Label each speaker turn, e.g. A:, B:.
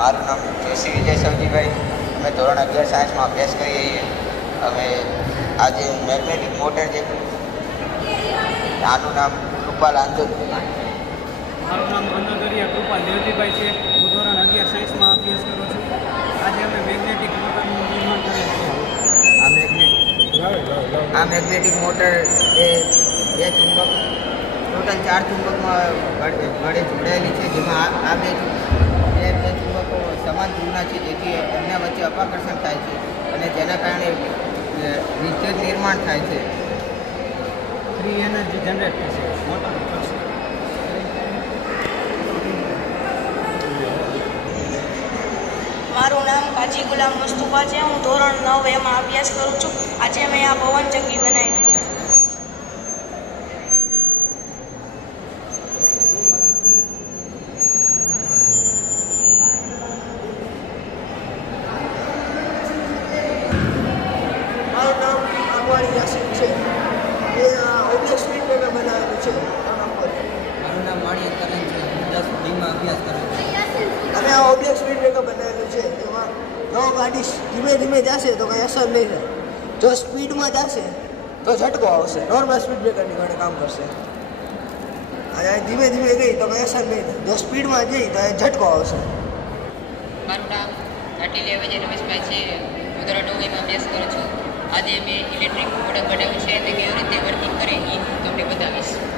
A: મારું નામ જોશી વિજય સવજીભાઈ અમે ધોરણ અગિયાર સાયન્સમાં અભ્યાસ કરીએ છીએ. અમે આજે મેગ્નેટિક મોટર જે આનું નામ કૃપાલ આંદોલન
B: મારું નામ અન્નગરિયા કૃપાલ દેવજીભાઈ છે. હું ધોરણ અગિયાર સાયન્સમાં અભ્યાસ કરું છું. આજે અમે મેગ્નેટિક મોટરનું નિર્માણ કરીએ છીએ.
A: આ મેગ્નેટિક આ મેગ્નેટિક મોટર એ બે ચુંબક ટોટલ ચાર ચુંબકમાં વડે જોડાયેલી છે. જેમાં આ બે બે બે ચુંબકો સમાન ધ્રુવના છે જેથી એમના વચ્ચે અપાકર્ષણ થાય છે અને જેના કારણે વિદ્યુત નિર્માણ થાય છે.
B: ફ્રી એનર્જી જનરેટ થશે. મોટર
C: મારું નામ કાજી ગુલામ મુસ્તુફા છે. હું ધોરણ નવ એમાં અભ્યાસ કરું છું. આજે મેં આ પવન ચક્કી બનાવી છે.
D: નામ આગવાણી યાસીન છે. એ ઓબ્જેક્ટ સ્પીડ મેં બનાવેલું છે. આના પર.
E: મારું નામ માણી કરણ છે. દસ ડીમાં અભ્યાસ કરું છું.
D: અને આ ઓબ્જેક્ટ સ્પીડ બ્રેકર બનાવેલું છે. એમાં જો ગાડી ધીમે ધીમે જશે તો કંઈ અસર નહીં થાય. જો સ્પીડમાં જશે તો ઝટકો આવશે. નોર્મલ સ્પીડ બ્રેકરની ઘણે કામ કરશે. અને ધીમે ધીમે ગઈ તો કંઈ અસર નહીં થાય. જો સ્પીડમાં જઈ તો એ ઝટકો આવશે.
F: મારું નામ ઘાટીલિયા વિજય રમેશભાઈ છે. હું ધોરણ નવમાં અભ્યાસ કરું છું. આજે મેં ઇલેક્ટ્રિક પ્રોડક્ટ બનાવ્યું છે તે કેવી રીતે વર્કિંગ કરે એ હું તમને બતાવીશ.